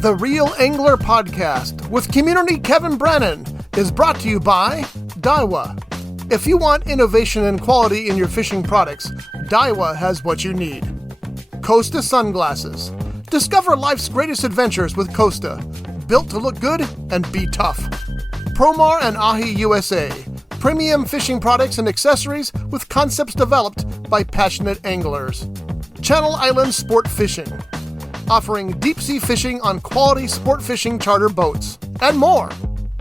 The Real Angler Podcast with community Kevin Brannon is brought to you by Daiwa. If you want innovation and quality in your fishing products, Daiwa has what you need. Costa Sunglasses. Discover life's greatest adventures with Costa. Built to look good and be tough. Promar and Ahi USA. Premium fishing products and accessories with concepts developed by passionate anglers. Channel Island Sport Fishing. Offering deep-sea fishing on quality sport fishing charter boats. And more.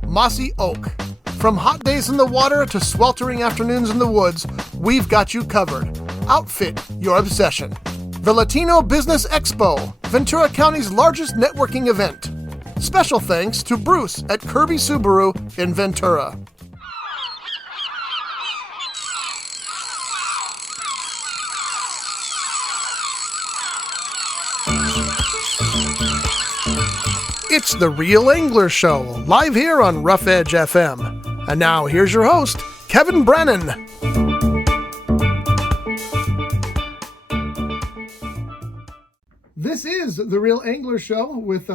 Mossy Oak. From hot days in the water to sweltering afternoons in the woods, we've got you covered. Outfit your obsession. The Latino Business Expo, Ventura County's largest networking event. Special thanks to Bruce at Kirby Subaru in Ventura. It's The Real Angler Show, live here on Rough Edge FM. And now, here's your host, Kevin Brannon. This is The Real Angler Show with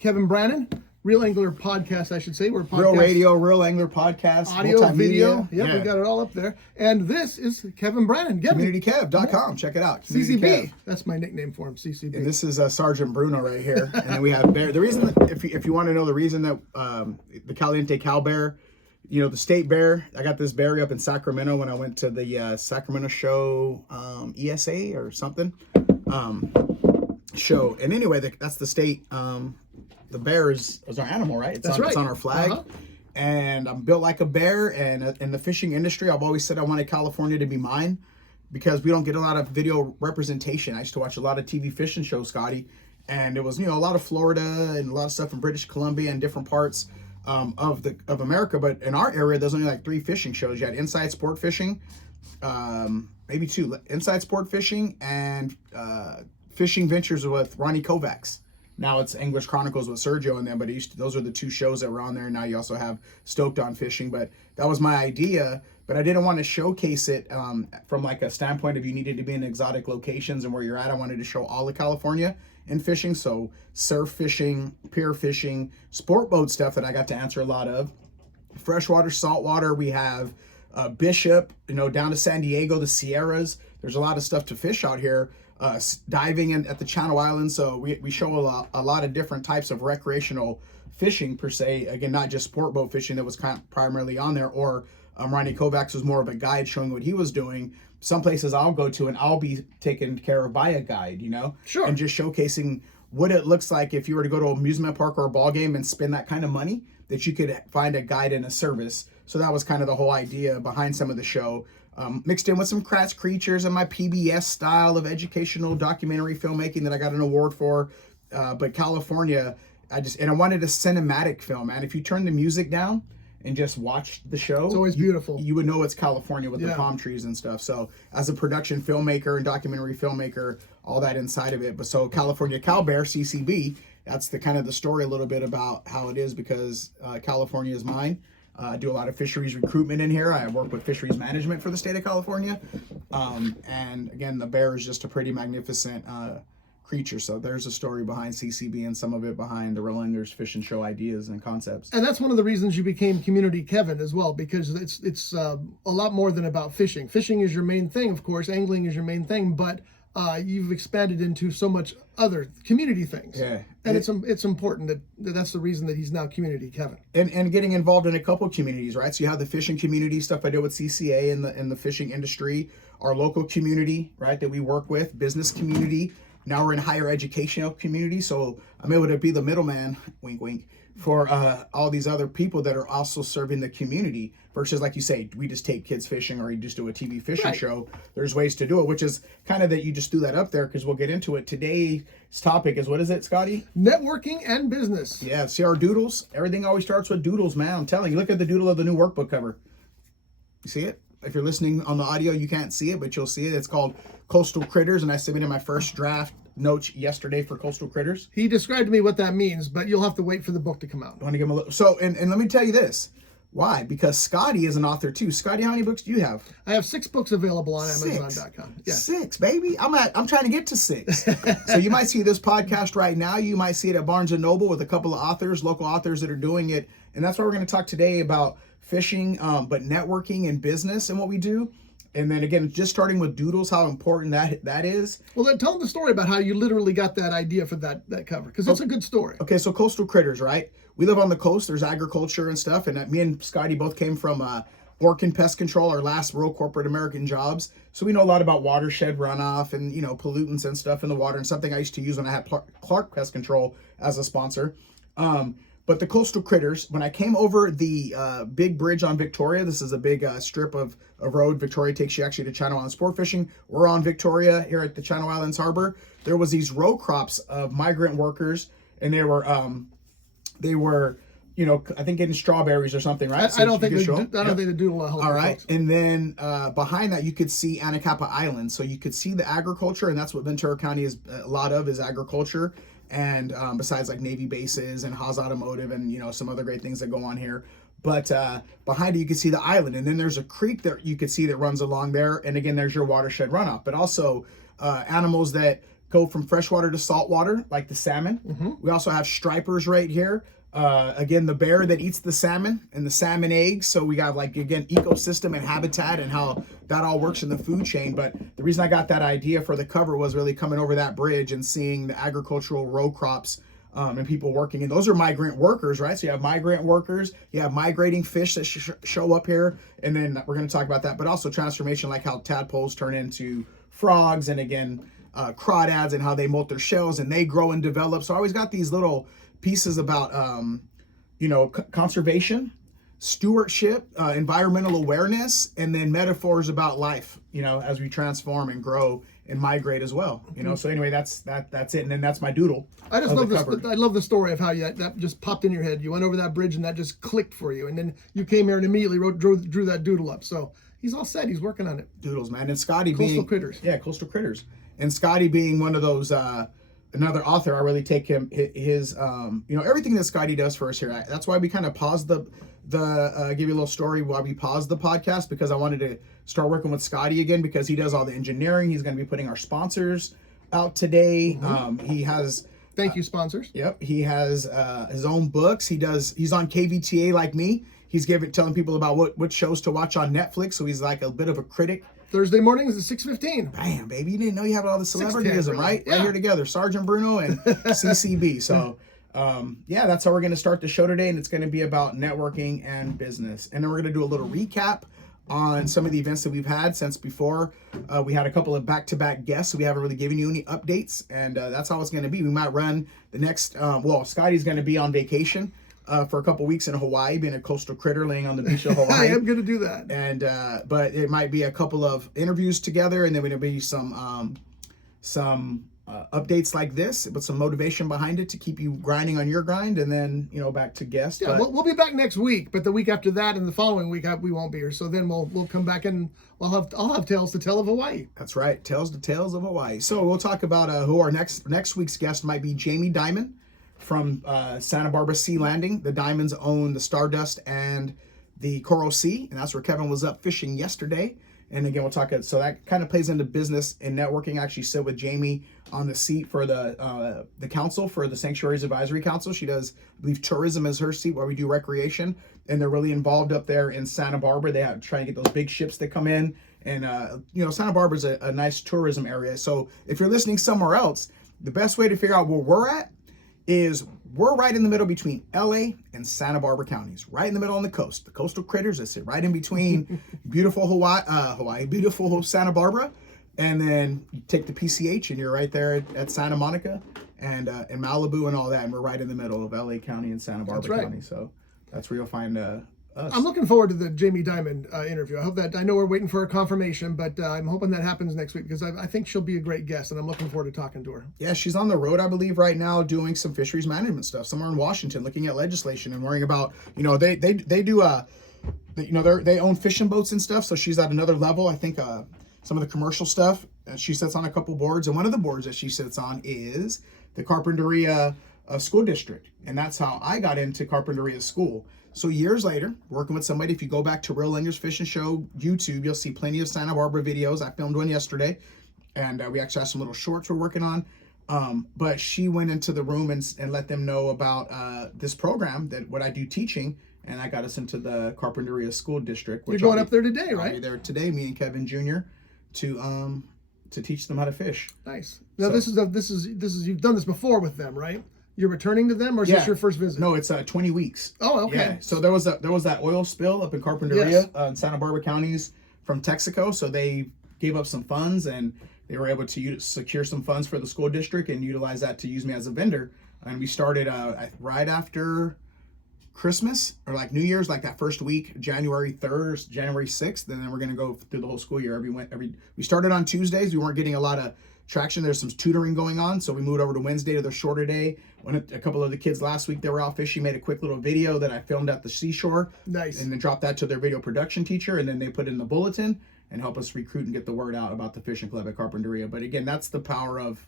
Kevin Brannon. Real Angler Podcast, I should say. We're podcast. Real radio, Real Angler Podcast. Audio, video. Yep, we got it all up there. And this is Kevin Brannon. CommunityKev.com. Check it out. CCB. That's my nickname for him, CCB. And this is Sergeant Bruno right here. And then we have Bear. The reason, that, if you want to know the reason that the Caliente Cow Bear, you know, the state bear, I got this berry up in Sacramento when I went to the Sacramento show, ESA or something show. And anyway, that's the state. The bear is our animal, right? It's on our flag. Uh-huh. And I'm built like a bear. And in the fishing industry, I've always said I wanted California to be mine because we don't get a lot of video representation. I used to watch a lot of TV fishing shows, Scotty. And it was, you know, a lot of Florida and a lot of stuff in British Columbia and different parts of America. But in our area, there's only like 3 fishing shows. You had Inside Sport Fishing, maybe 2. Inside Sport Fishing and Fishing Ventures with Ronnie Kovacs. Now it's English Chronicles with Sergio in there, but those are the 2 shows that were on there. Now you also have Stoked on Fishing, but that was my idea. But I didn't want to showcase it from like a standpoint of you needed to be in exotic locations and where you're at. I wanted to show all of California in fishing. So surf fishing, pier fishing, sport boat stuff that I got to answer a lot of. Freshwater, saltwater. We have Bishop, you know, down to San Diego, the Sierras. There's a lot of stuff to fish out here. Diving at the Channel Islands, so we show a lot of different types of recreational fishing per se. Again, not just sport boat fishing that was kind of primarily on there, or Ronnie Kovacs was more of a guide showing what he was doing. Some places I'll go to and I'll be taken care of by a guide, you know? Sure. And just showcasing what it looks like if you were to go to an amusement park or a ball game and spend that kind of money, that you could find a guide and a service. So that was kind of the whole idea behind some of the show. Mixed in with some Kratz Creatures and my PBS style of educational documentary filmmaking that I got an award for. But California, I wanted a cinematic film, man. If you turn the music down and just watch the show, it's always beautiful. You would know it's California with the palm trees and stuff. So as a production filmmaker and documentary filmmaker, all that inside of it. But so California Cow Bear, CCB, that's the kind of the story a little bit about how it is because California is mine. I do a lot of fisheries recruitment in here. I work with fisheries management for the state of California. And again, the bear is just a pretty magnificent creature. So there's a story behind CCB and some of it behind the Real Anglers Fish and Show ideas and concepts. And that's one of the reasons you became Community Kevin as well, because it's a lot more than about fishing. Fishing is your main thing, of course. Angling is your main thing, but you've expanded into so much other community things. Yeah. And it's important that's the reason that he's now Community Kevin. And getting involved in a couple communities, right? So you have the fishing community stuff I did with CCA in the fishing industry, our local community, right, that we work with, business community. Now we're in higher educational community, so I'm able to be the middleman, wink, wink, for all these other people that are also serving the community versus, like you say, we just take kids fishing or you just do a TV fishing show. There's ways to do it, which is kind of that you just threw that up there because we'll get into it. Today's topic is, what is it, Scotty? Networking and business. Yeah, see our doodles? Everything always starts with doodles, man. I'm telling you, look at the doodle of the new workbook cover. You see it? If you're listening on the audio, you can't see it, but you'll see it. It's called Coastal Critters, and I submitted my first draft notes yesterday for Coastal Critters. He described to me what that means, but you'll have to wait for the book to come out. I want to give him a look. So, and let me tell you this. Why? Because Scotty is an author too. Scotty, how many books do you have? I have 6 books available on Amazon.com. Yeah. 6, baby. I'm trying to get to 6. So you might see this podcast right now. You might see it at Barnes & Noble with a couple of authors, local authors that are doing it. And that's why we're going to talk today about fishing, but networking and business and what we do. And then again, just starting with doodles, how important that is. Well, then tell them the story about how you literally got that idea for that cover, because it's a good story. Okay, so coastal critters, right? We live on the coast. There's agriculture and stuff. And me and Scotty both came from Orkin Pest Control, our last real corporate American jobs. So we know a lot about watershed runoff and, pollutants and stuff in the water, and something I used to use when I had Clark Pest Control as a sponsor. But the coastal critters, when I came over the big bridge on Victoria, this is a big strip of road. Victoria takes you actually to Channel Islands sport fishing. We're on Victoria here at the Channel Islands Harbor. There was these row crops of migrant workers, and they were, I think getting strawberries or something, right? I don't think they do a whole. All right, and then behind that you could see Anacapa Island, so you could see the agriculture, and that's what Ventura County is a lot of, is agriculture. And besides like Navy bases and Haas Automotive and some other great things that go on here. But behind it you can see the island, and then there's a creek that you could see that runs along there, and again there's your watershed runoff. But also animals that go from freshwater to saltwater, like the salmon. Mm-hmm. We also have stripers right here. Again, the bear that eats the salmon and the salmon eggs. So we got ecosystem and habitat and how that all works in the food chain. But the reason I got that idea for the cover was really coming over that bridge and seeing the agricultural row crops and people working. And those are migrant workers, right? So you have migrant workers, you have migrating fish that show up here. And then we're going to talk about that, but also transformation, like how tadpoles turn into frogs, and again, crawdads, and how they molt their shells and they grow and develop. So I always got these little pieces about conservation, stewardship, environmental awareness, and then metaphors about life, as we transform and grow and migrate as well. So anyway, that's it. And then that's my doodle. I just love this. I love the story of how that just popped in your head. You went over that bridge and that just clicked for you, and then you came here and immediately drew that doodle up. So he's all set. He's working on it. Doodles, man. And Scotty coastal critters. Yeah, coastal critters. And Scotty being one of those. Another author, I really take his everything that Scotty does for us here. That's why we kind of paused give you a little story why we paused the podcast, because I wanted to start working with Scotty again, because he does all the engineering. He's going to be putting our sponsors out today. Mm-hmm. He has thank you sponsors. Yep, he has his own books. He's on KVTA like me. He's telling people about what shows to watch on Netflix. So he's like a bit of a critic. Thursday mornings at 6:15. Bam, baby. You didn't know you have all the celebrityism, really. right? Yeah. Right here together. Sergeant Bruno and CCB. So, that's how we're going to start the show today. And it's going to be about networking and business. And then we're going to do a little recap on some of the events that we've had since before. We had a couple of back-to-back guests, so we haven't really given you any updates. And that's how it's going to be. We might run the next, Scotty's going to be on vacation for a couple weeks in Hawaii, being a coastal critter laying on the beach of Hawaii. I am going to do that. And but it might be a couple of interviews together, and then there'll be some updates like this with some motivation behind it to keep you grinding on your grind, and then back to guests. Yeah, we'll be back next week, but the week after that and the following week we won't be here. So then we'll come back and I'll have tales to tell of Hawaii. That's right, tales of Hawaii. So we'll talk about who our next week's guest might be. Jamie Diamond from Santa Barbara Sea Landing. The Diamonds own the Stardust and the Coral Sea, and that's where Kevin was up fishing yesterday. And again, we'll talk. So that kind of plays into business and networking. I actually sit with Jamie on the seat for the council, for the Sanctuaries Advisory Council. She does, I believe, tourism is her seat, where we do recreation, and they're really involved up there in Santa Barbara. They have to try and get those big ships that come in, and Santa Barbara is a nice tourism area. So if you're listening somewhere else, the best way to figure out where we're at is we're right in the middle between LA and Santa Barbara counties, right in the middle on the coast. The coastal critters that sit right in between beautiful Hawaii, beautiful Santa Barbara, and then you take the PCH and you're right there at Santa Monica and Malibu and all that, and we're right in the middle of LA County and Santa Barbara County. So that's where you'll find us. I'm looking forward to the Jamie Diamond interview. I know we're waiting for a confirmation, but I'm hoping that happens next week, because I think she'll be a great guest, and I'm looking forward to talking to her. Yeah, she's on the road, I believe, right now doing some fisheries management stuff somewhere in Washington, looking at legislation and worrying about, they do they own fishing boats and stuff. So she's at another level. I think some of the commercial stuff. She sits on a couple boards, and one of the boards that she sits on is the Carpinteria School District, and that's how I got into Carpinteria School. So years later, working with somebody, if you go back to Real English Fishing Show YouTube, you'll see plenty of Santa Barbara videos. I filmed one yesterday, and we actually have some little shorts we're working on. But she went into the room and let them know about this program, that what I do teaching, and I got us into the Carpinteria School District. You're going up there today, right? I'll be there today, me and Kevin Jr., to teach them how to fish. Nice. Now this is you've done this before with them, right? You're returning to them, or is this your first visit? No, it's 20 weeks. Oh, okay. Yeah. So there was that oil spill up in Carpinteria, in Santa Barbara counties from Texaco. So they gave up some funds, and they were able to secure some funds for the school district and utilize that to use me as a vendor. And we started right after Christmas, or like New Year's, like that first week, January 3rd, January 6th, and then we're gonna go through the whole school year. We started on Tuesdays. We weren't getting a lot of traction. There's some tutoring going on, so we moved over to Wednesday to the shorter day. When a couple of the kids last week, they were out fishing, made a quick little video that I filmed at the seashore. Nice. And then dropped that to their video production teacher, and then they put it in the bulletin and help us recruit and get the word out about the fishing club at Carpinteria. But again, that's the power of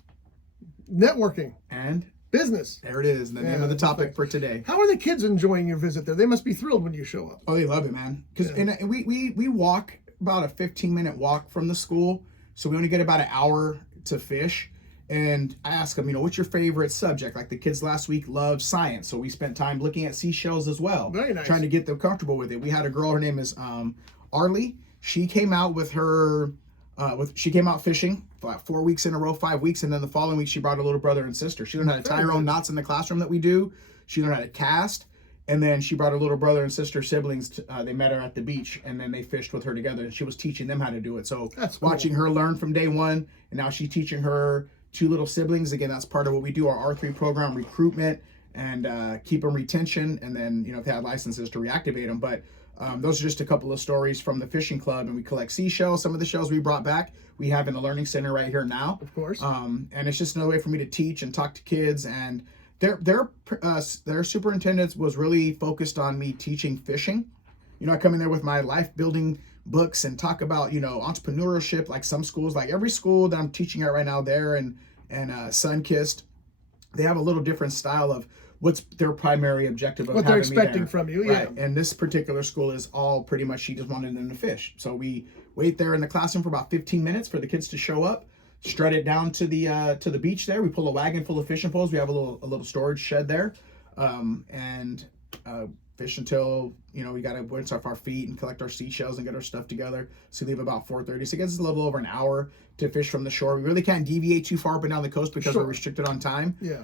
networking and business. There it is, the name of the topic for today. How are the kids enjoying your visit there? They must be thrilled when you show up. Oh, they love it, man. Because and we walk about a 15-minute walk from the school, so we only get about an hour to fish. And I ask them, what's your favorite subject? Like the kids last week loved science, so we spent time looking at seashells as well. Very nice. Trying to get them comfortable with it. We had a girl, her name is Arlie. She came out with her, she came out fishing for 4 weeks in a row, 5 weeks, and then the following week she brought a little brother and sister. She learned how to tie her own knots in the classroom that we do. She learned how to cast, and then she brought her little brother and sister siblings. They met her at the beach, and then they fished with her together, and she was teaching them how to do it. So that's cool. Watching her learn from day one, and now she's teaching her 2 little siblings. Again, that's part of what we do, our R3 program, recruitment, and keep them retention, and then if they have licenses to reactivate them. But those are just a couple of stories from the fishing club, and we collect seashells. Some of the shells we brought back, we have in the learning center right here now. Of course. And it's just another way for me to teach and talk to kids. And their superintendent was really focused on me teaching fishing. I come in there with my life building books and talk about entrepreneurship, like some schools, like every school that I'm teaching at right now there, and Sunkist, they have a little different style of what's their primary objective of what they're expecting from you. Right. And this particular school is all pretty much, she just wanted them to fish. So we wait there in the classroom for about 15 minutes for the kids to show up, strut it down to the beach there. We pull a wagon full of fishing poles. We have a little storage shed there, and fish until we got to rinse off our feet and collect our seashells and get our stuff together. So we leave about 4:30. So it gets us a little over an hour to fish from the shore. We really can't deviate too far up and down the coast because we're restricted on time. Yeah.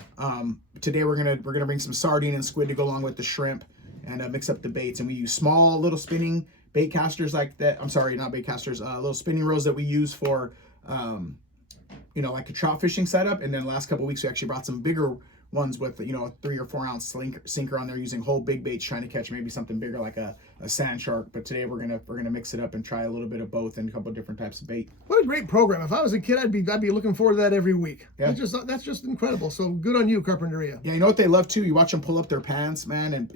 Today we're gonna bring some sardine and squid to go along with the shrimp, and mix up the baits. And we use small little spinning bait casters like that. I'm sorry, not bait casters. Little spinning reels that we use for like a trout fishing setup. And then the last couple of weeks we actually brought some bigger ones with a 3 or 4 ounce sinker on there, using whole big baits, trying to catch maybe something bigger like a sand shark. But today we're gonna mix it up and try a little bit of both and a couple of different types of bait. What a great program! If I was a kid, I'd be looking forward to that every week. Yeah. That's just incredible. So good on you, Carpinteria. Yeah, you know what they love too? You watch them pull up their pants, man, and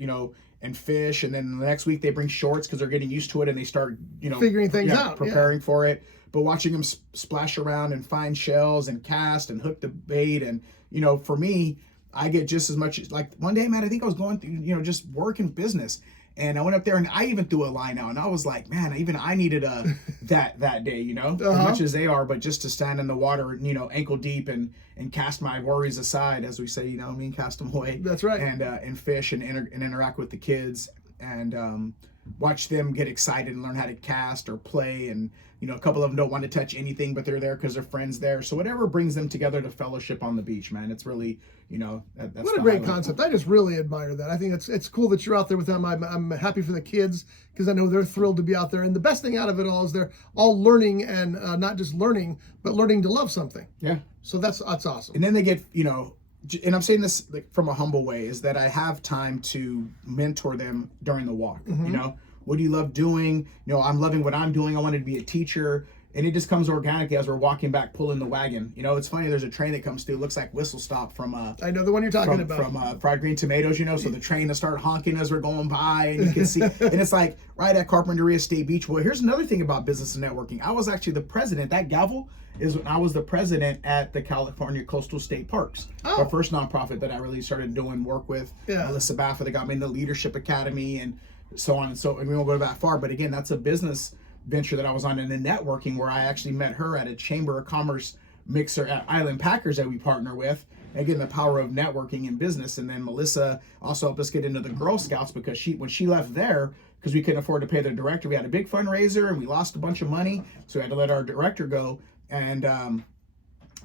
and fish, and then the next week they bring shorts because they're getting used to it and they start figuring things out, preparing for it. But watching them splash around and find shells and cast and hook the bait, and for me, I get just as much. Like one day, man, I think I was going through, just work and business, and I went up there and I even threw a line out, and I was like, man, even I needed that day, as much as they are, but just to stand in the water, ankle deep and cast my worries aside, as we say, cast them away. That's right. And fish and interact with the kids and watch them get excited and learn how to cast or play. And a couple of them don't want to touch anything, but they're there because their friends there. So whatever brings them together to fellowship on the beach, man, it's really, that's what a great concept. I just really admire that. I think it's cool that you're out there with them. I'm happy for the kids because I know they're thrilled to be out there. And the best thing out of it all is they're all learning, and not just learning, but learning to love something. Yeah. So that's awesome. And then they get, and I'm saying this from a humble way, is that I have time to mentor them during the walk. Mm-hmm. What do you love doing? I'm loving what I'm doing. I wanted to be a teacher. And it just comes organically as we're walking back, pulling the wagon. You know, it's funny. There's a train that comes through. It looks like Whistle Stop from I know the one you're talking about. From Fried Green Tomatoes. You know, so the train will start honking as we're going by, and you can see. And it's like right at Carpinteria State Beach. Well, here's another thing about business and networking. I was actually the president. That gavel is when I was the president at the California Coastal State Parks. The first nonprofit that I really started doing work with. Melissa Baffa that got me in the Leadership Academy and so on and so. And we won't go that far, but again, that's a business venture that I was on in the networking, where I actually met her at a Chamber of Commerce mixer at Island Packers that we partner with. Again, the power of networking in business. And then Melissa also helped us get into the Girl Scouts, because when she left there, because we couldn't afford to pay the director, we had a big fundraiser and we lost a bunch of money, so we had to let our director go. And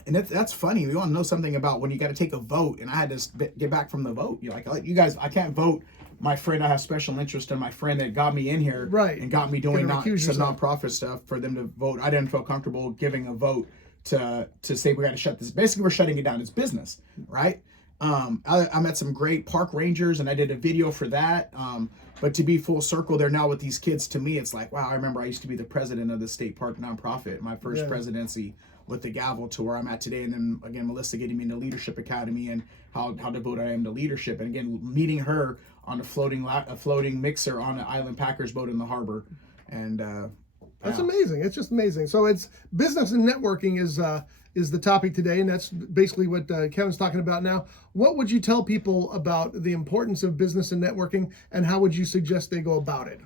that's funny. We want to know something about when you got to take a vote, and I had to get back from the vote. You're like, you guys, I can't vote. My friend, I have special interest in my friend that got me in here, and got me doing some nonprofit stuff for them to vote. I didn't feel comfortable giving a vote to say we got to shut this. Basically, we're shutting it down. It's business, right? I met some great park rangers, and I did a video for that. But to be full circle there now with these kids, to me, it's like, wow, I remember I used to be the president of the state park nonprofit, my first presidency with the gavel, to where I'm at today. And then again, Melissa getting me in the Leadership Academy, and how devoted I am to leadership. And again, meeting her on a floating mixer on an Island Packers boat in the harbor. And that's amazing. It's just amazing. So it's business and networking is the topic today, and that's basically what Kevin's talking about now. What would you tell people about the importance of business and networking, and how would you suggest they go about it?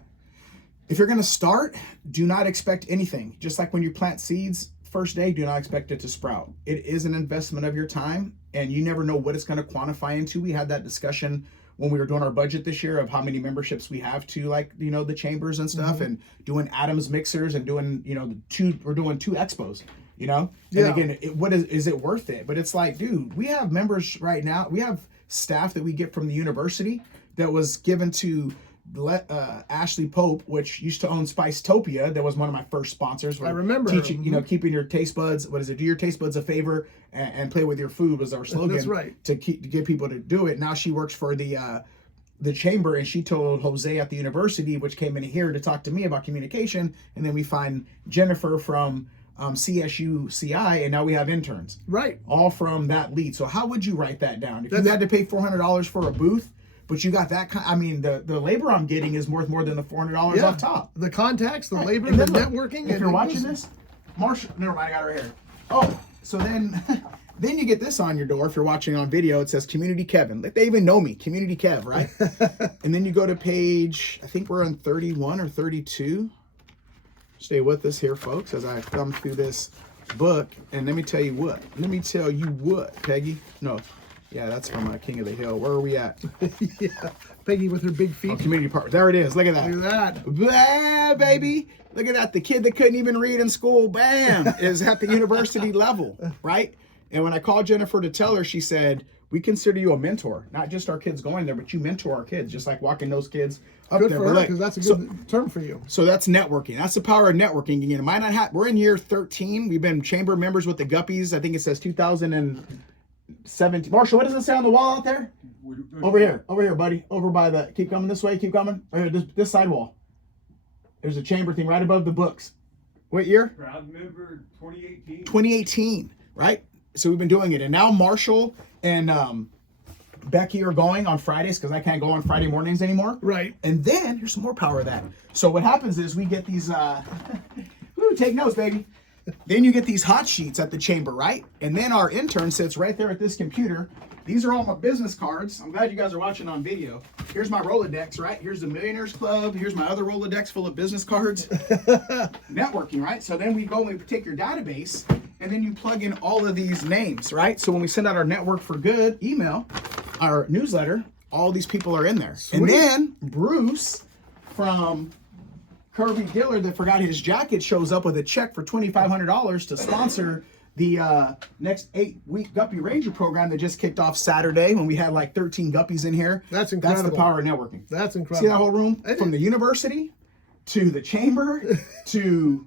If you're going to start, do not expect anything. Just like when you plant seeds, first day, do not expect it to sprout. It is an investment of your time, and you never know what it's going to quantify into. We had that discussion when we were doing our budget this year of how many memberships we have to, like, you know, the chambers and stuff, and doing Adams mixers and doing, you know, we're doing 2 expos, you know? And again, is it worth it? But it's like, dude, we have members right now. We have staff that we get from the university that was given to Ashley Pope, which used to own Spicetopia. That was one of my first sponsors. I remember teaching, you know, keeping your taste buds. What is it? Do your taste buds a favor and play with your food was our slogan. That's right. To get people to do it. Now she works for the chamber, and she told Jose at the university, which came in here to talk to me about communication, and then we find Jennifer from CSU CI, and now we have interns. Right. All from that lead. So how would you write that down? If you had to pay $400 for a booth, but you got that I mean, the labor I'm getting is worth more than the $400 off top. The contacts, the labor, the networking. If you're watching this, Marshall, never mind, I got it right here. Oh, so then you get this on your door. If you're watching on video, it says Community Kevin. Like, they even know me, Community Kev, right? And then you go to page, I think we're on 31 or 32. Stay with us here, folks, as I thumb through this book. And let me tell you what, Peggy. No. Yeah, that's from King of the Hill. Where are we at? Yeah, Peggy with her big feet. Oh, community partner. There it is. Look at that. Look at that. Blah, baby. Look at that. The kid that couldn't even read in school, bam, is at the university level, right? And when I called Jennifer to tell her, she said, we consider you a mentor. Not just our kids going there, but you mentor our kids, just like walking those kids up good there. For her, because that's a good term for you. So that's networking. That's the power of networking. Again, it might not we're in year 13. We've been chamber members with the Guppies. I think it says 2017. Marshall, what does it say on the wall out there? Over here, buddy. Over by the, keep coming this way, keep coming. Right here, this side wall. There's a chamber thing right above the books. What year? Proud member 2018. 2018, right? So we've been doing it. And now Marshall and Becky are going on Fridays, because I can't go on Friday mornings anymore. Right. And then here's some more power of that. So what happens is we get these, take notes, baby. Then you get these hot sheets at the chamber, right? And then our intern sits right there at this computer. These are all my business cards. I'm glad you guys are watching on video. Here's my Rolodex, right? Here's the Millionaires Club. Here's my other Rolodex full of business cards. Networking, right? So then we go and we take your database, and then you plug in all of these names, right? So when we send out our Network for Good email, our newsletter, all these people are in there. Sweet. And then Bruce from Kirby Diller, that forgot his jacket, shows up with a check for $2,500 to sponsor the next 8-week Guppy Ranger program that just kicked off Saturday, when we had like 13 Guppies in here. That's incredible. That's the power of networking. That's incredible. See that whole room? From the university to the chamber to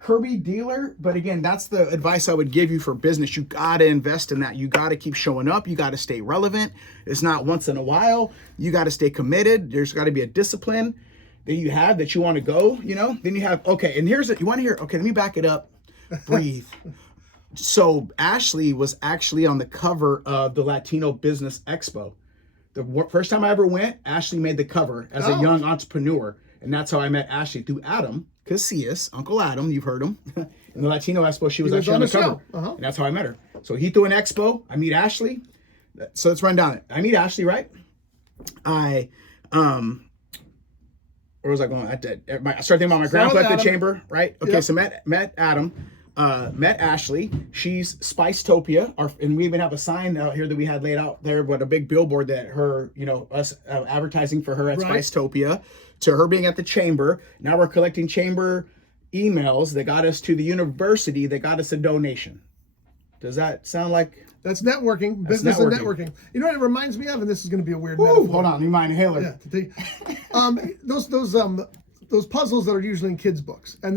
Kirby Dealer. But again, that's the advice I would give you for business. You got to invest in that. You got to keep showing up. You got to stay relevant. It's not once in a while. You got to stay committed. There's got to be a discipline that you have that you want to go, you know. Then you have, okay, and here's it. You want to hear, okay, let me back it up. breathe. So Ashley was actually on the cover of the Latino Business Expo. The first time I ever went, Ashley made the cover as a young entrepreneur. And that's how I met Ashley, through Adam Casillas, Uncle Adam, you've heard him. In the Latino Expo, she was actually on the cover. And that's how I met her. So he threw an expo. I meet Ashley. So let's run down it. I meet Ashley, right? Where was I going? I started thinking about my grandpa at the chamber, right? Okay, so met Adam. Met Ashley. She's Spicetopia, and we even have a sign out here that we had laid out there, but a big billboard that her, us advertising for her at Spicetopia, to her being at the chamber. Now we're collecting chamber emails that got us to the university that got us a donation. Does that sound like? That's networking, business and networking. You know what it reminds me of, and this is going to be a weird metaphor. Hold on, you mind inhaler? Yeah. Those puzzles that are usually in kids' books, and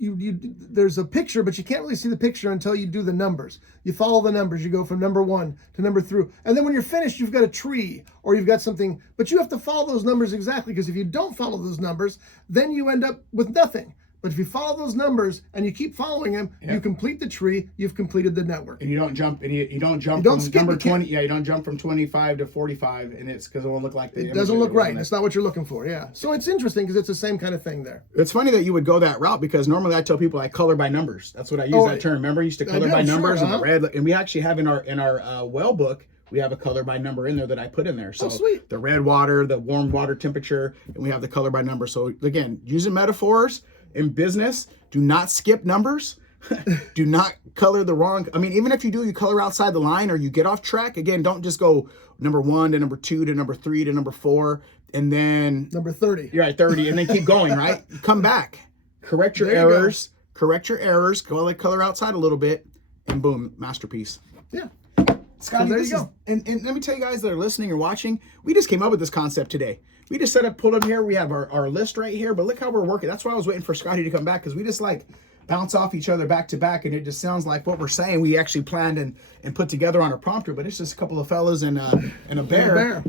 there's a picture, but you can't really see the picture until you do the numbers. You follow the numbers. You go from number 1 to number 3. And then when you're finished, you've got a tree or you've got something, but you have to follow those numbers exactly, because if you don't follow those numbers, then you end up with nothing. But if you follow those numbers and you keep following them, you complete the tree, you've completed the network. And you don't jump, you don't jump from number 20. Yeah, you don't jump from 25 to 45, and it's because it won't look like it doesn't look right. It's not what you're looking for. Yeah. So it's interesting because it's the same kind of thing there. It's funny that you would go that route, because normally I tell people I color by numbers. That's what I use that term. Remember, I used to color by numbers and the red. And we actually have in our well book, we have a color by number in there that I put in there. So sweet. The red water, the warm water temperature, and we have the color by number. So again, using metaphors in business, do not skip numbers. Do not color the wrong. I mean, even if you do, you color outside the line or you get off track. Again, don't just go number 1 to number 2 to number 3 to number 4 and then number 30. You're right, 30, and then keep going. Right, come back, correct your errors, color outside a little bit, and boom, masterpiece. Yeah. Scotty, so there you go. And let me tell you guys that are listening or watching, we just came up with this concept today. We just pulled up here. We have our list right here, but look how we're working. That's why I was waiting for Scotty to come back, because we just bounce off each other back to back, and it just sounds like what we're saying we actually planned and put together on a prompter, but it's just a couple of fellas and a bear.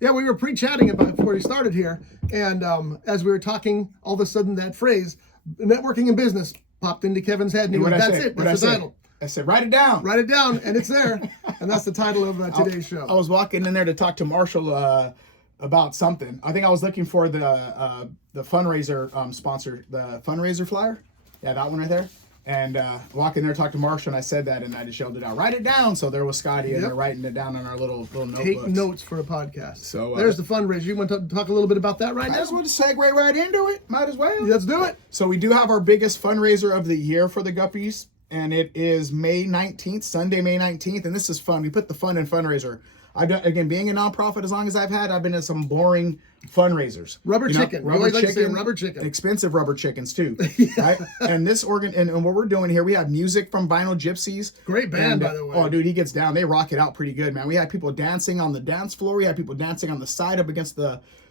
Yeah, we were pre-chatting about it before we started here, and as we were talking, all of a sudden that phrase, networking in business, popped into Kevin's head, and he went, that's it, that's the title. I said, write it down. Write it down, and it's there. And that's the title of today's show. I was walking in there to talk to Marshall about something. I think I was looking for the fundraiser sponsor, the fundraiser flyer. Yeah, that one right there. And walking there, talk to Marshall, and I said that, and I just yelled it out. Write it down. So there was Scotty, and they're writing it down on our little notebooks. Take notes for a podcast. So there's the fundraiser. You want to talk a little bit about that right now? I just want to segue right into it. Might as well. Let's do it. So we do have our biggest fundraiser of the year for the Guppies, and it is May 19th, Sunday, May 19th, and this is fun. We put the fun in fundraiser. I've done, again, being a nonprofit as long as I've been in some boring fundraisers. Rubber chicken, rubber chicken. Expensive rubber chickens too. Right? And this and what we're doing here, we have music from Vinyl Gypsies. Great band, by the way. Oh, dude, he gets down. They rock it out pretty good, man. We had people dancing on the dance floor. We had people dancing on the side up against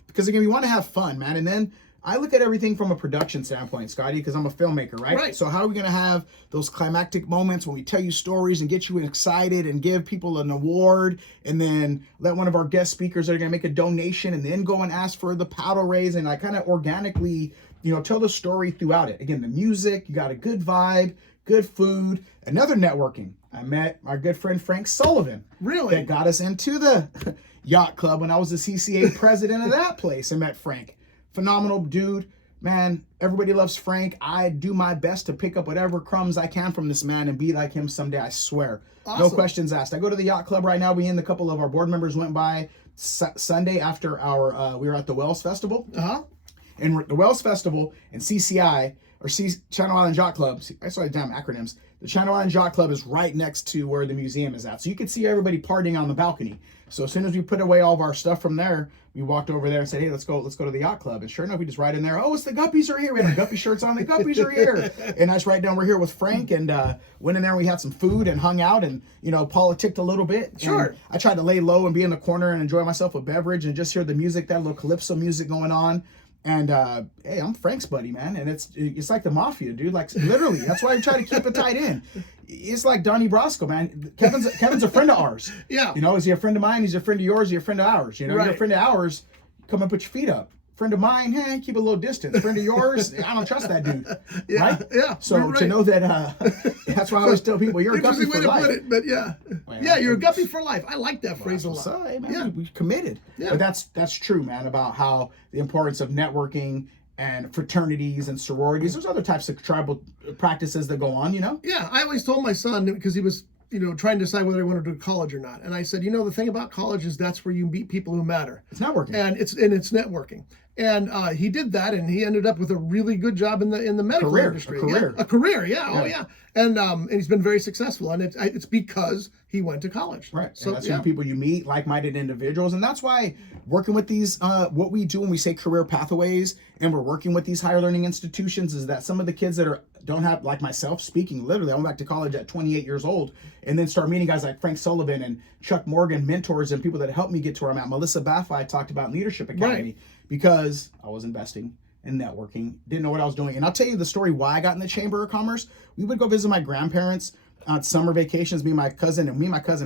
because again, we want to have fun, man. And then I look at everything from a production standpoint, Scotty, because I'm a filmmaker, right? Right. So how are we going to have those climactic moments when we tell you stories and get you excited and give people an award, and then let one of our guest speakers that are going to make a donation and then go and ask for the paddle raise, and I kind of organically, tell the story throughout it. Again, the music, you got a good vibe, good food, another networking. I met our good friend Frank Sullivan. Really? That got us into the yacht club when I was the CCA president of that place. I met Frank. Phenomenal dude, man. Everybody loves Frank. I do my best to pick up whatever crumbs I can from this man and be like him someday, I swear. Awesome. No questions asked. I go to the yacht club right now. A couple of our board members went by Sunday after we were at the Wells Festival. And the Wells Festival and CCI, or Channel Island Yacht Club, I saw the damn acronyms. The Channel Island Yacht Club is right next to where the museum is at. So you could see everybody partying on the balcony. So as soon as we put away all of our stuff from there, we walked over there and said, hey, let's go to the yacht club. And sure enough, we just right in there, oh, it's the Guppies are here. We had our Guppy shirts on, the Guppies are here. And I just write down, we're here with Frank, and went in there, we had some food and hung out and, politicked a little bit. Sure. And I tried to lay low and be in the corner and enjoy myself a beverage and just hear the music, that little calypso music going on. And hey, I'm Frank's buddy, man, and it's like the mafia, dude. Like literally, that's why I try to keep it tight in. It's like Donnie Brasco, man. Kevin's a friend of ours. Yeah. Is he a friend of mine? He's a friend of yours. He's a friend of ours. Right. You're a friend of ours. Come and put your feet up. Friend of mine, hey, keep a little distance. Friend of yours, I don't trust that dude. Yeah, right? yeah. So right. to know that, that's why I always tell people, you're a guppy for life. Put it, but yeah. Well, yeah, you're a guppy for life. I like that phrase a lot. So, hey, man, yeah. we committed. Yeah. But that's true, man, about how the importance of networking and fraternities and sororities. There's other types of tribal practices that go on, you know? Yeah, I always told my son, because he was, trying to decide whether he wanted to do college or not. And I said, the thing about college is that's where you meet people who matter. It's networking. And it's networking. And he did that, and he ended up with a really good job in the medical industry. A career, yeah. Oh, yeah. And he's been very successful, and it's because he went to college. Right. So and that's the people you meet, like-minded individuals, and that's why working with these, what we do when we say career pathways, and we're working with these higher learning institutions, is that some of the kids that don't have, like myself, speaking literally, I went back to college at 28 years old, and then start meeting guys like Frank Sullivan and Chuck Morgan, mentors and people that helped me get to where I'm at. Melissa Baffa, I talked about in Leadership Academy. Right. Because I was investing in networking, didn't know what I was doing. And I'll tell you the story why I got in the Chamber of Commerce. We would go visit my grandparents on summer vacations, me and my cousin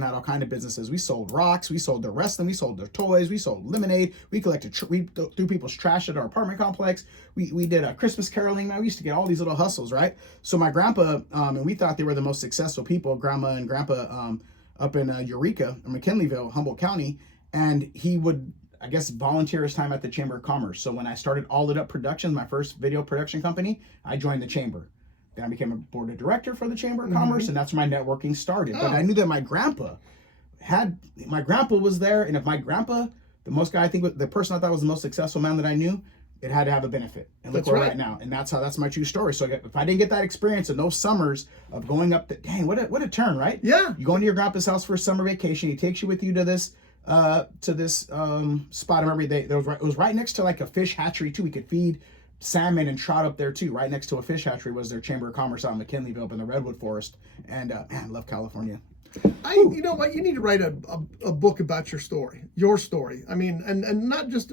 had all kind of businesses. We sold rocks, we sold their wrestling, we sold their toys, we sold lemonade, we collected, we threw people's trash at our apartment complex. We did a Christmas caroling, man. We used to get all these little hustles, right? So my grandpa, and we thought they were the most successful people, grandma and grandpa up in Eureka, or McKinleyville, Humboldt County, and he would, I guess, volunteer his time at the Chamber of Commerce. So when I started All It Up Productions, my first video production company, I joined the Chamber. Then I became a board of director for the Chamber of Commerce, and that's where my networking started. But I knew that my grandpa was there, and if my grandpa, the person I thought was the most successful man that I knew, it had to have a benefit. And look where we're at now. And that's my true story. So if I didn't get that experience in those summers of going up, what a turn, right? Yeah. You go into your grandpa's house for a summer vacation, he takes you with you to this spot. I remember it was right next to like a fish hatchery too. We could feed salmon and trout up there too. Right next to a fish hatchery was their Chamber of Commerce out in McKinleyville up in the Redwood Forest. And man, I love California. You know what? You need to write a book about your story. I mean, and not just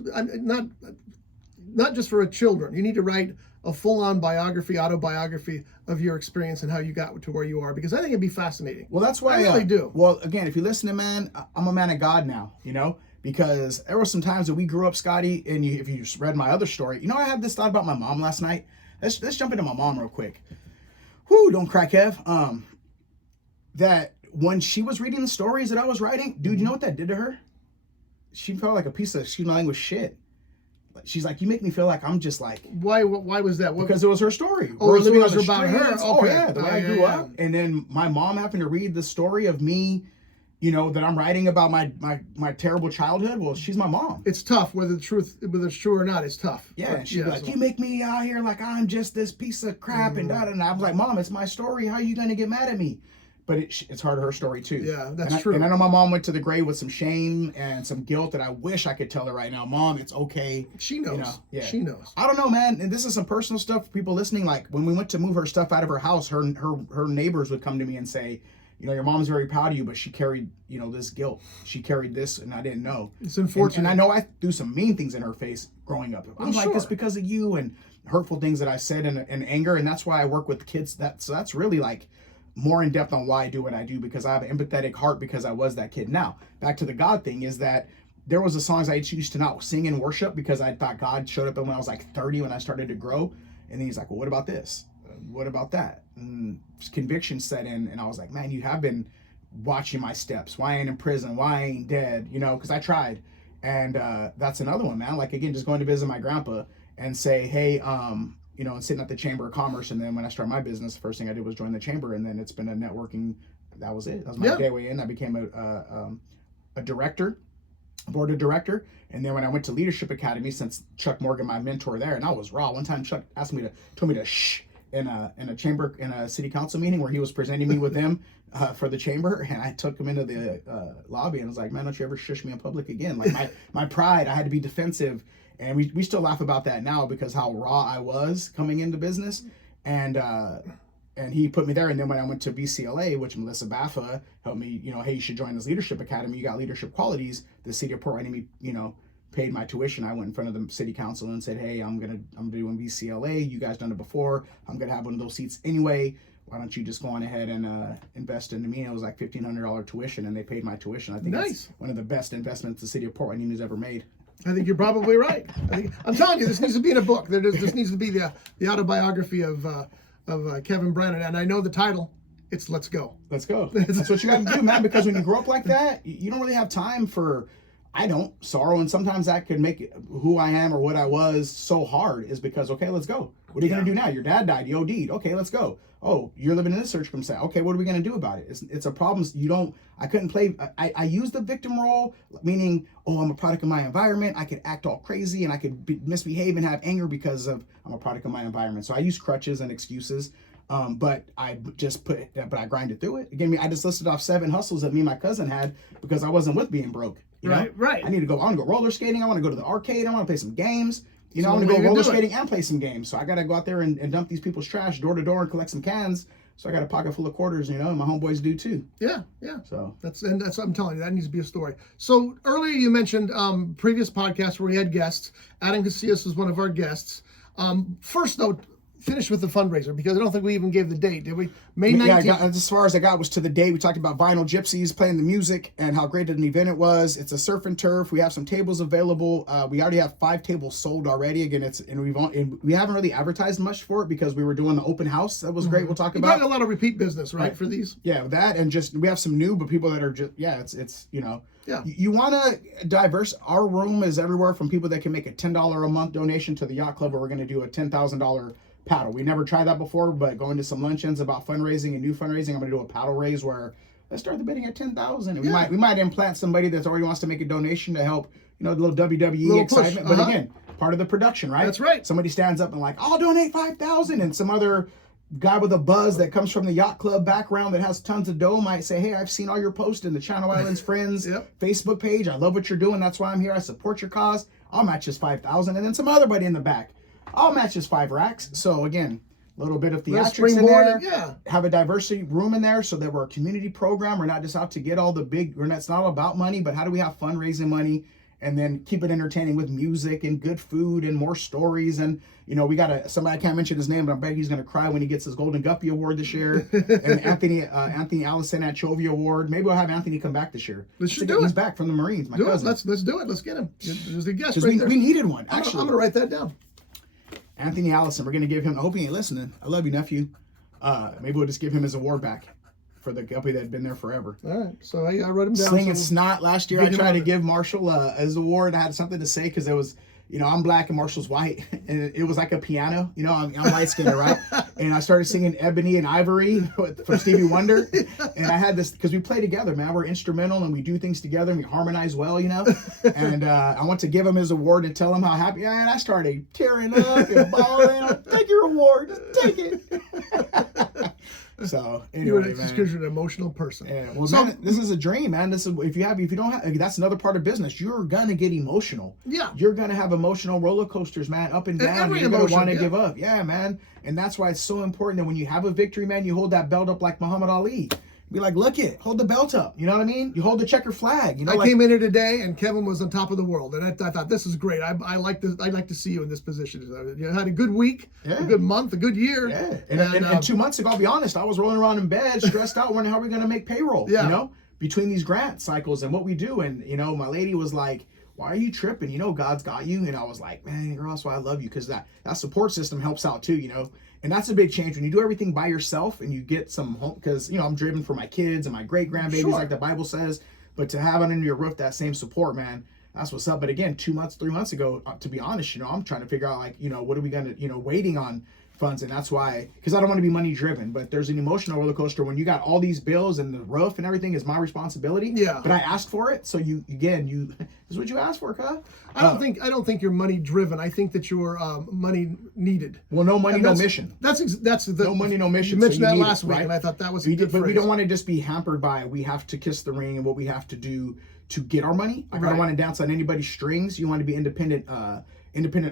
for children. You need to write a full-on autobiography of your experience and how you got to where you are, because I think it'd be fascinating. Well, that's why I really do. Well, again, if you're listening, man, I'm a man of God now, because there were some times that we grew up, Scotty, and if you just read my other story, I had this thought about my mom last night. Let's jump into my mom real quick. Whoo, don't crack, Kev. That when she was reading the stories that I was writing, dude, you know what that did to her? She felt like a piece of, excuse my language, shit. She's like, you make me feel like I'm just like. Why was that? Because it was her story. Oh, it was about her. Okay. Oh, yeah, the way I grew up. And then my mom happened to read the story of me, that I'm writing about my terrible childhood. Well, she's my mom. It's tough, whether it's true or not, it's tough. Yeah, and she'd be like, you make me out here like I'm just this piece of crap and da da. And I was like, Mom, it's my story. How are you going to get mad at me? But it's part of her story too. Yeah, that's true. And I know my mom went to the grave with some shame and some guilt that I wish I could tell her right now. Mom, it's okay. She knows. Yeah. She knows. I don't know, man. And this is some personal stuff for people listening. Like when we went to move her stuff out of her house, her neighbors would come to me and say, your mom's very proud of you, but she carried, this guilt. She carried this, and I didn't know. It's unfortunate. And I know I threw some mean things in her face growing up. I'm like this because of you, and hurtful things that I said in anger. And that's why I work with kids. So that's really like more in depth on why I do what I do, because I have an empathetic heart because I was that kid. Now, back to the God thing is that there was the songs I used to not sing in worship because I thought God showed up when I was like 30 when I started to grow. And then he's like, well, what about this? What about that? And conviction set in, and I was like, man, you have been watching my steps. Why I ain't in prison? Why I ain't dead? Because I tried. And that's another one, man. Like, again, just going to visit my grandpa and say, hey, and sitting at the Chamber of Commerce. And then when I started my business, the first thing I did was join the Chamber. And then it's been a networking. That was it. That was my gateway in. I became a director, board of director. And then when I went to Leadership Academy, since Chuck Morgan, my mentor there, and I was raw. One time Chuck told me to shh in a city council meeting where he was presenting me with them for the chamber, and I took him into the lobby and was like, man, don't you ever shush me in public again. Like my pride, I had to be defensive. And we still laugh about that now because how raw I was coming into business. And he put me there. And then when I went to BCLA, which Melissa Baffa helped me, hey, you should join this Leadership Academy. You got leadership qualities. The city of Port Writing, paid my tuition. I went in front of the city council and said, hey, I'm doing BCLA. You guys done it before. I'm going to have one of those seats anyway. Why don't you just go on ahead and invest into me? And it was like $1,500 tuition, and they paid my tuition. I think it's one of the best investments the city of Port Writing has ever made. I think you're probably right. I'm telling you, this needs to be in a book. This needs to be the autobiography of Kevin Brannon. And I know the title. It's Let's Go. Let's go. That's what you got to do, man. Because when you grow up like that, you don't really have time for, I don't, sorrow. And sometimes that could make who I am or what I was so hard is because, okay, let's go. What are you going to do now? Your dad died. You OD'd. Okay, let's go. Oh, you're living in this circumstance. Okay, what are we going to do about it? It's a problem. I couldn't play. I use the victim role, meaning, oh, I'm a product of my environment. I could act all crazy and I could misbehave and have anger because I'm a product of my environment. So I use crutches and excuses. But I grinded through it. Again, I just listed off 7 hustles that me and my cousin had because I wasn't with being broke. You know? Right. I want to go roller skating. I want to go to the arcade. I want to play some games. I want to go roller skating and play some games. So I got to go out there and dump these people's trash door to door and collect some cans. So I got a pocket full of quarters, and my homeboys do too. Yeah. So that's what I'm telling you. That needs to be a story. So earlier you mentioned previous podcasts where we had guests. Adam Casillas was one of our guests. First though, finish with the fundraiser because I don't think we even gave the date, did we? May 19th. Yeah, as far as I got was to the day. We talked about Vinyl Gypsies playing the music and how great of an event it was. It's a surf and turf. We have some tables available. We already have 5 tables sold already. Again, we haven't really advertised much for it because we were doing the open house. That was great. We'll talk about. You got a lot of repeat business, right, for these? Yeah, that and just we have some new, but people that are just it's. Yeah. You want to diverse. Our room is everywhere from people that can make a $10 a month donation to the yacht club, where we're going to do a $10,000 paddle. We never tried that before, but going to some luncheons about fundraising and new fundraising, I'm going to do a paddle raise where let's start the bidding at $10,000. We might implant somebody that already wants to make a donation to help, the little WWE excitement. But again, part of the production, right? That's right. Somebody stands up and like, I'll donate $5,000, and some other guy with a buzz that comes from the yacht club background that has tons of dough might say, hey, I've seen all your posts in the Channel Islands Friends Facebook page. I love what you're doing. That's why I'm here. I support your cause. I'll match this $5,000. And then some other buddy in the back, I'll match his 5 racks. So again, a little bit of theatrics in there. Have a diversity room in there so that we're a community program. We're not just out to get all the big, it's not all about money, but how do we have fundraising money and then keep it entertaining with music and good food and more stories. And, we got somebody, I can't mention his name, but I bet he's going to cry when he gets his Golden Guppy Award this year. And Anthony Allison Anchovy Award. Maybe we'll have Anthony come back this year. He's back from the Marines, my cousin. Let's do it. Let's get him. There's a guest we needed one, actually. I'm going to write that down. Anthony Allison, we're going to give him, I hope he ain't listening. I love you, nephew. Maybe we'll just give him his award back for the guppy that had been there forever. All right. So I wrote him down. Slinging snot. Last year I tried to give Marshall his award. I had something to say because it was, I'm black and Marshall's white. And it was like a piano. I'm light-skinned, right? And I started singing Ebony and Ivory from Stevie Wonder. And I had this, because we play together, man. We're instrumental and we do things together and we harmonize well, And I went to give him his award and tell him how happy I am. I started tearing up and bawling. Take your award. Just take it. So anyway, just because you're an emotional person. Yeah. Well, man, this is a dream, man. This is if you don't have, that's another part of business. You're gonna get emotional. Yeah. You're gonna have emotional roller coasters, man, up and down. You're gonna want to give up. Yeah, man. And that's why it's so important that when you have a victory, man, you hold that belt up like Muhammad Ali. Be like, look it, hold the belt up. You know what I mean? You hold the checker flag. I came in here today and Kevin was on top of the world, and I thought this is great. I like this. I like to see you in this position. You had a good week, a good month, a good year. Yeah. And 2 months ago, I'll be honest, I was rolling around in bed, stressed out, wondering how we're gonna make payroll. Yeah. Between these grant cycles and what we do, and my lady was like, why are you tripping? God's got you. And I was like, man, girl, that's why I love you, because that support system helps out too. And that's a big change when you do everything by yourself and you get some home, because I'm driven for my kids and my great grandbabies, like the Bible says. But to have under your roof that same support, man, that's what's up. But again, 2 months, 3 months ago, to be honest, I'm trying to figure out what are we gonna, waiting on funds. And that's why, because I don't want to be money driven, but there's an emotional roller coaster when you got all these bills and the roof and everything is my responsibility. Yeah. But I asked for it, so you this is what you asked for, huh? I don't think you're money driven. I think that you're money needed. Well, no money, no mission. That's the no money, no mission. You mentioned so that last week, right? And I thought that was But we don't want to just be hampered by we have to kiss the ring and what we have to do to get our money. I don't want to dance on anybody's strings. You want to be independent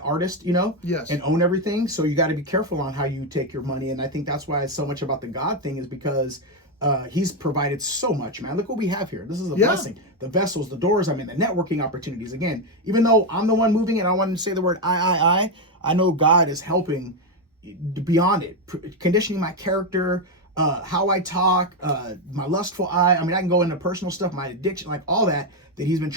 artist, yes, and own everything. So you got to be careful on how you take your money. And I think that's why it's so much about the God thing, is because he's provided so much, man. Look what we have here. This is a blessing. The vessels, the doors, the networking opportunities. Again, even though I'm the one moving it, I want to say the word I know God is helping beyond it, conditioning my character, how I talk, my lustful eye. I mean, I can go into personal stuff, my addiction, like all that he's been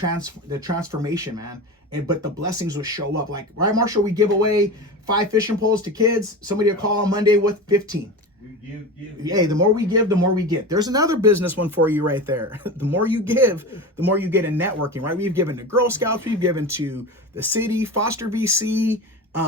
the transformation, man. But the blessings will show up. Like, right, Marshall, we give away 5 fishing poles to kids. Somebody will call on Monday with 15. Hey, the more we give, the more we get. There's another business one for you right there. The more you give, the more you get in networking, right? We've given to Girl Scouts, we've given to the city, Foster VC,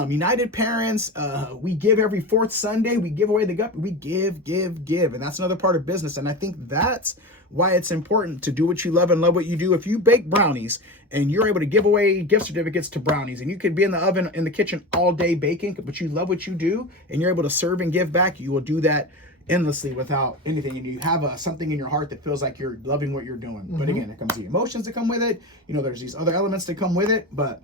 United Parents. We give every 4th Sunday. We give away the gut. We give. And that's another part of business. And I think that's why it's important to do what you love and love what you do. If you bake brownies and you're able to give away gift certificates to brownies, and you could be in the oven, in the kitchen all day baking, but you love what you do and you're able to serve and give back, you will do that endlessly without anything. And you have something in your heart that feels like you're loving what you're doing. But again, it comes the emotions that come with it. You know, there's these other elements that come with it, but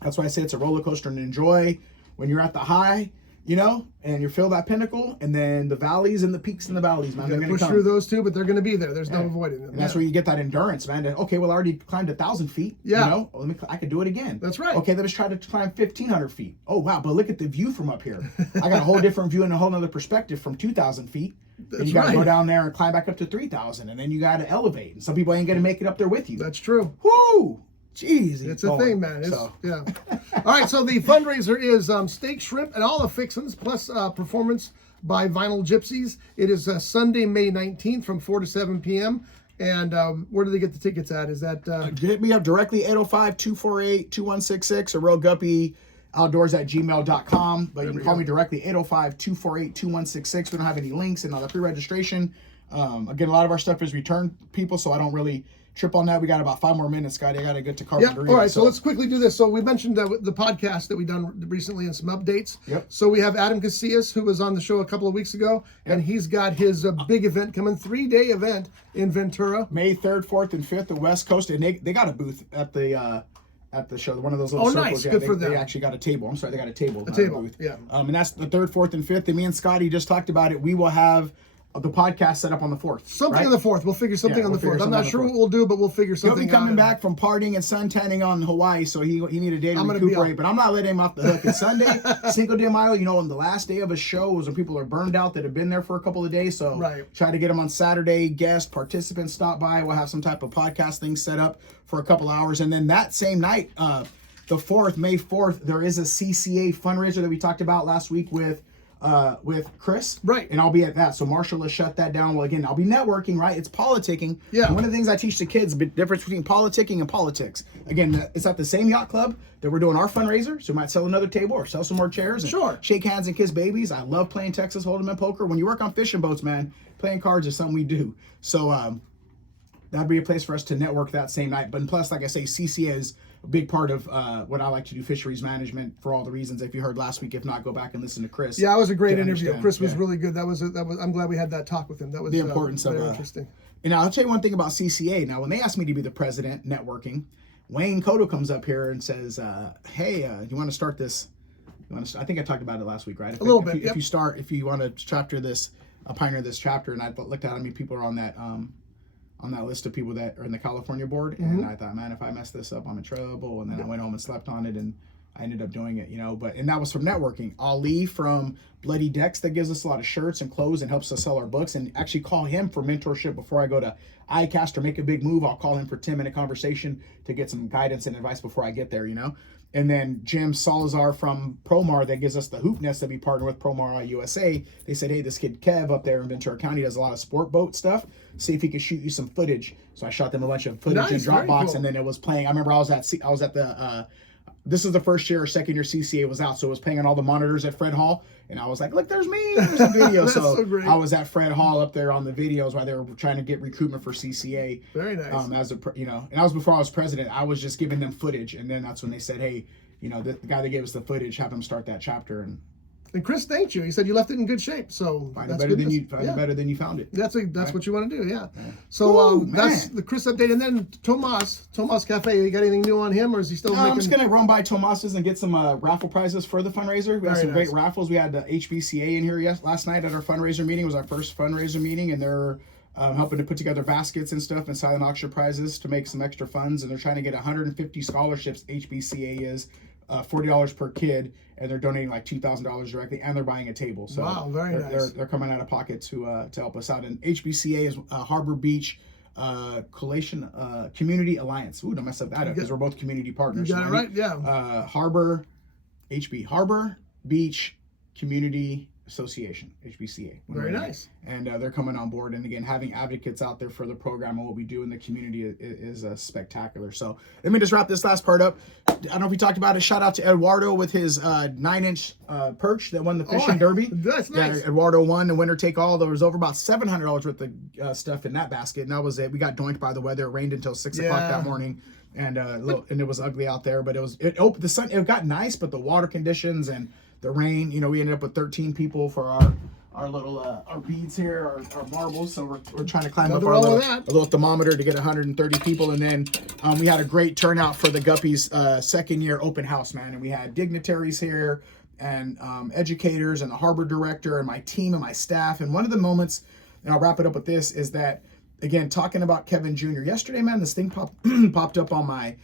that's why I say it's a roller coaster, and enjoy when you're at the high, you know, and you feel that pinnacle, and then the valleys and the peaks and the valleys, man. They're going to push through those too, but they're going to be there. There's no avoiding them. And that's where you get that endurance, man. Okay, well, I already climbed 1,000 feet. Yeah. You know, well, I could do it again. That's right. Okay, let's try to climb 1,500 feet. Oh, wow, but look at the view from up here. I got a whole different view and a whole other perspective from 2,000 feet. And you got to go down there and climb back up to 3,000, and then you got to elevate. And some people ain't going to make it up there with you. That's true. Whoo! Jeez, it's a thing, man. Yeah. All right, so the fundraiser is steak, shrimp, and all the fixins, plus performance by Vinyl Gypsies. It is Sunday, May 19th from 4 to 7 p.m. And where do they get the tickets at? Is that... Hit me up directly, 805-248-2166, or realguppyoutdoors@gmail.com. But you can call me directly, 805-248-2166. We don't have any links and all the pre-registration. Again, a lot of our stuff is return people, so I don't really trip on that. We got about 5 more minutes, Scotty. I got to get to Carpinteria. Yeah. All right, so let's quickly do this. So we mentioned the podcast that we done recently and some updates. Yep. So we have Adam Casillas, who was on the show a couple of weeks ago, and he's got his big event coming, 3-day event in Ventura. May 3rd, 4th, and 5th, the West Coast. And they got a booth at the show, one of those little circles. Nice. Yeah, Good for them. They actually got a table. I'm sorry, they got a table. A table, booth. yeah. And that's the 3rd, 4th, and 5th. And me and Scotty just talked about it. We will have the podcast set up on the 4th. Something on the 4th. We'll figure something on the 4th. I'm not sure what we'll do, but we'll figure something out. He'll be coming back from partying and sun tanning on Hawaii, so he need a day to recuperate. But I'm not letting him off the hook. It's Sunday, Cinco de Mayo, you know, on the last day of a show is when people are burned out that have been there for a couple of days. So try to get them on Saturday. Guest participants stop by. We'll have some type of podcast thing set up for a couple hours. And then that same night, the 4th, May 4th, there is a CCA fundraiser that we talked about last week with Chris. Right. And I'll be at that. So Marshall has shut that down. Well, again, I'll be networking, right? It's politicking. Yeah. And one of the things I teach the kids, the difference between politicking and politics. Again, it's at the same yacht club that we're doing our fundraiser. So we might sell another table or sell some more chairs. And shake hands and kiss babies. I love playing Texas Hold'em and poker. When you work on fishing boats, man, playing cards is something we do. So that'd be a place for us to network that same night. But plus, like I say, CCA is a big part of what I like to do, fisheries management, for all the reasons. If you heard last week, if not, go back and listen to Chris. Yeah, it was a great interview. Chris was really good. That was. I'm glad we had that talk with him. That was the importance of interesting. And I'll tell you one thing about CCA. Now, when they asked me to be the president, networking, Wayne Cotto comes up here and says, "Hey, you want to start this? I think I talked about it last week, right? A little bit. If you want to chapter this, pioneer this chapter." And I looked at how many people are on that list of people that are in the California board. And I thought, man, if I mess this up, I'm in trouble. And then I went home and slept on it, and I ended up doing it, you know. And that was from networking. Ali from Bloody Decks, that gives us a lot of shirts and clothes and helps us sell our books, and actually call him for mentorship before I go to ICAST or make a big move. I'll call him for 10-minute conversation to get some guidance and advice before I get there, you know. And then Jim Salazar from Promar, that gives us the Hoop Nest that we partner with, Promar USA. They said, hey, this kid Kev up there in Ventura County does a lot of sport boat stuff. See if he could shoot you some footage. So I shot them a bunch of footage in Dropbox, cool. And then it was playing. I remember I was at the this is the first year or second year CCA was out, so it was playing on all the monitors at Fred Hall. And I was like, look, there's me. There's a video. so I was at Fred Hall up there on the videos while they were trying to get recruitment for CCA. Very nice. And that was before I was president. I was just giving them footage, and then that's when they said, hey, you know, the guy that gave us the footage, have him start that chapter. And Chris thanked you. He said you left it in good shape. So find it better than you found it. That's what you want to do. Yeah. So that's the Chris update. And then Tomas Cafe. You got anything new on him, or is he still? I'm just gonna run by Tomas's and get some raffle prizes for the fundraiser. We had some great raffles. We had the HBCA in here last night at our fundraiser meeting. It was our first fundraiser meeting, and they're helping to put together baskets and stuff and silent auction prizes to make some extra funds. And they're trying to get 150 scholarships. HBCA is $40 per kid, and they're donating like $2,000 directly, and they're buying a table. So wow, very nice. They're coming out of pocket to help us out. And HBCA is Harbor Beach Community Alliance. Ooh, don't mess up that up because we're both community partners. You got it right, yeah. Harbor Beach Community Association, HBCA. Very nice. And they're coming on board. And again, having advocates out there for the program and what we do in the community is spectacular. So let me just wrap this last part up. I don't know if we talked about it. Shout out to Eduardo with his 9-inch perch that won the fishing derby. That's nice. Yeah, Eduardo won the winner take all. There was over about $700 worth of stuff in that basket, and that was it. We got doinked by the weather. It rained until 6 o'clock that morning. And and it was ugly out there, but it opened the sun. It got nice, but the water conditions and the rain, we ended up with 13 people for our little our beads here, our marbles. So we're trying to climb up our little thermometer to get 130 people, and then we had a great turnout for the Guppies second year open house, man. And we had dignitaries here and educators and the harbor director and my team and my staff. And one of the moments, and I'll wrap it up with this, is that again talking about Kevin Jr. Yesterday, man, this thing popped up on my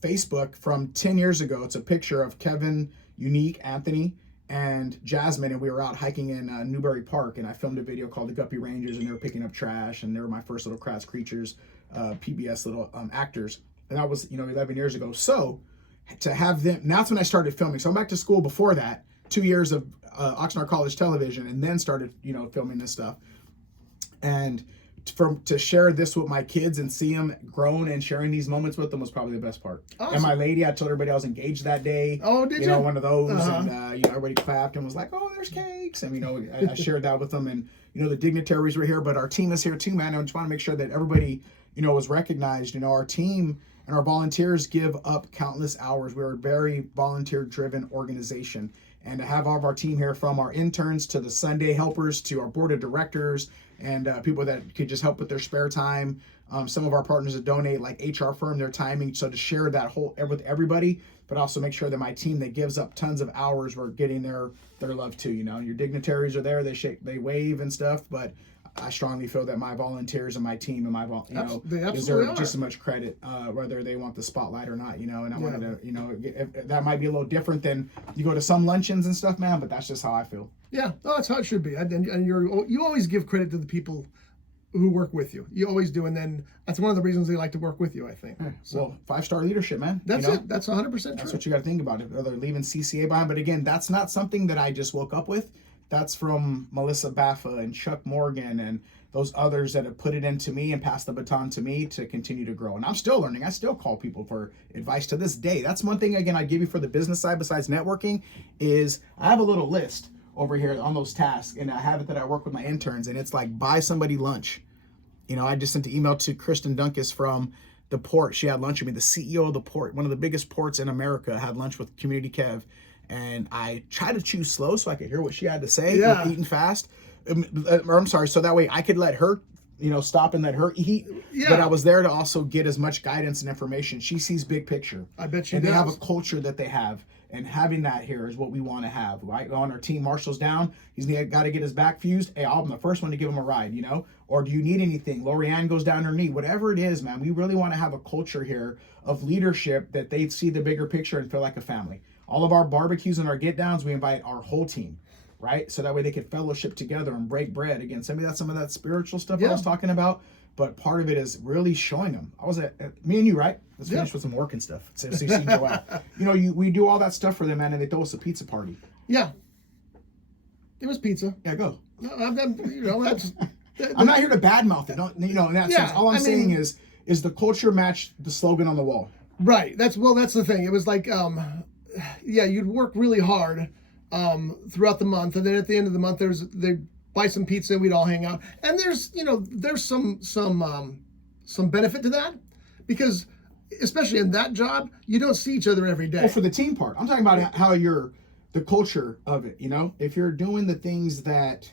Facebook from 10 years ago. It's a picture of Kevin, Unique, Anthony, and Jasmine, and we were out hiking in Newberry Park, and I filmed a video called The Guppy Rangers, and they were picking up trash, and they were my first little Kratz Creatures PBS little actors, and that was 11 years ago. So to have them, and that's when I started filming. So I'm back to school before that, 2 years of Oxnard College television, and then started filming this stuff. And to share this with my kids and see them grown and sharing these moments with them was probably the best part. Awesome. And my lady, I told everybody I was engaged that day. Oh, did you? One of those, and everybody clapped and was like, "Oh, there's cakes," and I shared that with them, and the dignitaries were here, but our team is here too, man. I just want to make sure that everybody was recognized. Our team and our volunteers give up countless hours. We're a very volunteer-driven organization. And to have all of our team here, from our interns to the Sunday helpers to our board of directors and people that could just help with their spare time. Some of our partners that donate, like HR Firm, their timing. So to share that with everybody, but also make sure that my team that gives up tons of hours, we're getting their love too. Your dignitaries are there, they wave and stuff, but I strongly feel that my volunteers and my team and my deserve just as much credit, whether they want the spotlight or not. And I wanted to, that might be a little different than you go to some luncheons and stuff, man. But that's just how I feel. Yeah, that's how it should be. And you always give credit to the people who work with you. You always do, and then that's one of the reasons they like to work with you, I think. So 5-star leadership, man. That's it. That's 100% true. That's what you got to think about. Whether leaving CCA behind, but again, that's not something that I just woke up with. That's from Melissa Baffa and Chuck Morgan and those others that have put it into me and passed the baton to me to continue to grow. And I'm still learning. I still call people for advice to this day. That's one thing, again, I give you for the business side besides networking is I have a little list over here on those tasks, and I have it that I work with my interns, and it's like buy somebody lunch. I just sent an email to Kristen Dunkus from the port. She had lunch with me, the CEO of the port, one of the biggest ports in America, had lunch with Community Kev. And I try to chew slow so I could hear what she had to say. Eating fast. So that way I could let her, stop and let her eat. Yeah. But I was there to also get as much guidance and information. She sees big picture. I bet she does. And they have a culture that they have. And having that here is what we want to have, right? On our team, Marshall's down. He's got to get his back fused. Hey, I'm the first one to give him a ride, Or do you need anything? Lorianne goes down her knee. Whatever it is, man, we really want to have a culture here of leadership that they see the bigger picture and feel like a family. All of our barbecues and our get downs, we invite our whole team, right? So that way they could fellowship together and break bread. Again, some of that spiritual stuff I was talking about, but part of it is really showing them. I was at me and you, right? Let's finish with some work and stuff. So see Joelle. We do all that stuff for them, man, and they throw us a pizza party. Yeah. It was pizza. Yeah, go. That's. I'm not here to badmouth it. In that sense. All I'm saying is the culture matched the slogan on the wall. Right. That's the thing. It was like, you'd work really hard throughout the month, and then at the end of the month, they buy some pizza and we'd all hang out. And there's some benefit to that, because especially in that job, you don't see each other every day. Well, for the team part, I'm talking about how the culture of it. If you're doing the things that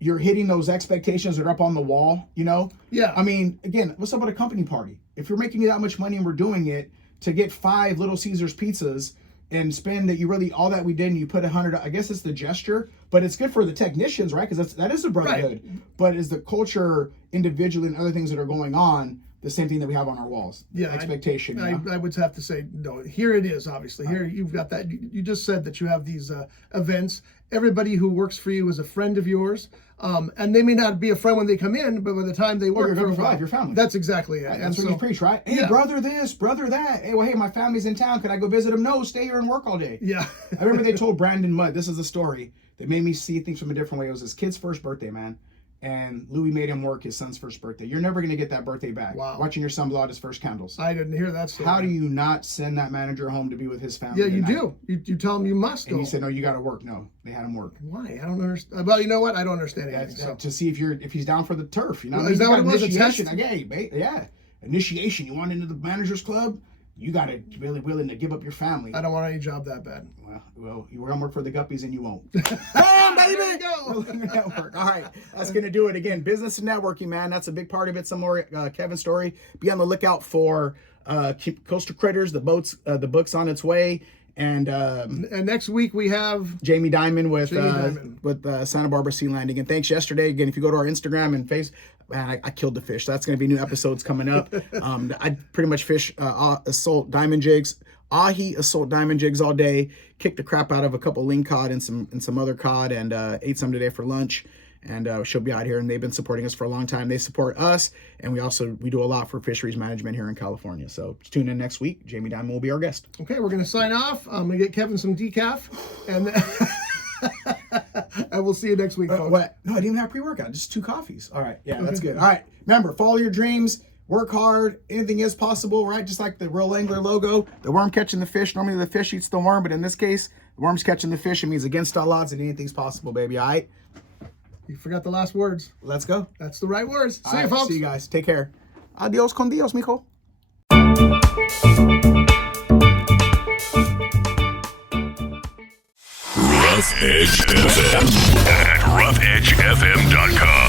you're hitting those expectations that are up on the wall. Yeah. I mean, again, what's up at a company party? If you're making that much money and we're doing it, to get 5 Little Caesars pizzas and spend all that we did, and you put 100, I guess it's the gesture, but it's good for the technicians, right? Because that is the brotherhood. Right. But is the culture individually and other things that are going on the same thing that we have on our walls. Yeah, Expectation. I would have to say, no, here it is, obviously. Here you've got that. You just said that you have these events. Everybody who works for you is a friend of yours. And they may not be a friend when they come in, but by the time they work for life, your family. That's exactly it. Right, that's what you preach, right? Hey, brother this, brother that. Hey, hey, my family's in town. Can I go visit them? No, stay here and work all day. Yeah. I remember they told Brandon Mudd, this is a story that made me see things from a different way. It was his kid's first birthday, man. And Louis made him work his son's first birthday. You're never going to get that birthday back. Wow. Watching your son blow out his first candles. I didn't hear that story. How do you not send that manager home to be with his family? Yeah, you do. You tell him you must go. And he said, no, you got to work. No, they had him work. Why? I don't understand. Well, you know what? I don't understand anything. So. To see if he's down for the turf. You know, Is that what it was? Initiation. Yeah. Initiation. You want into the manager's club? You got to be really willing to give up your family. I don't want any job that bad. Well, you were going to work for the Guppies and you won't. Bam, baby! Go! Network. All right, that's going to do it again. Business and networking, man. That's a big part of it. Some more Kevin's story. Be on the lookout for Coastal Critters, the book's on its way. And next week we have Jamie Dimon with Santa Barbara Sea Landing. And thanks yesterday. Again, if you go to our Instagram and Facebook, man, I killed the fish. That's going to be new episodes coming up. I pretty much fish assault diamond jigs, ahi assault diamond jigs all day. Kicked the crap out of a couple ling cod and some other cod, and ate some today for lunch. And she'll be out here, and they've been supporting us for a long time. They support us, and we do a lot for fisheries management here in California. So tune in next week. Jamie Dimon will be our guest. Okay, we're going to sign off. I'm going to get Kevin some decaf, and and we'll see you next week. What? No, I didn't even have pre-workout. Just 2 coffees. All right. Yeah, that's good. All right. Remember, follow your dreams. Work hard. Anything is possible, right? Just like the Real Angler logo. The worm catching the fish. Normally the fish eats the worm, but in this case, the worm's catching the fish. It means against all odds and anything's possible, baby. All right? You forgot the last words. Let's go. That's the right words. See you, right, folks. See you guys. Take care. Adios con Dios, mijo. Rough Edge FM at roughedgefm.com.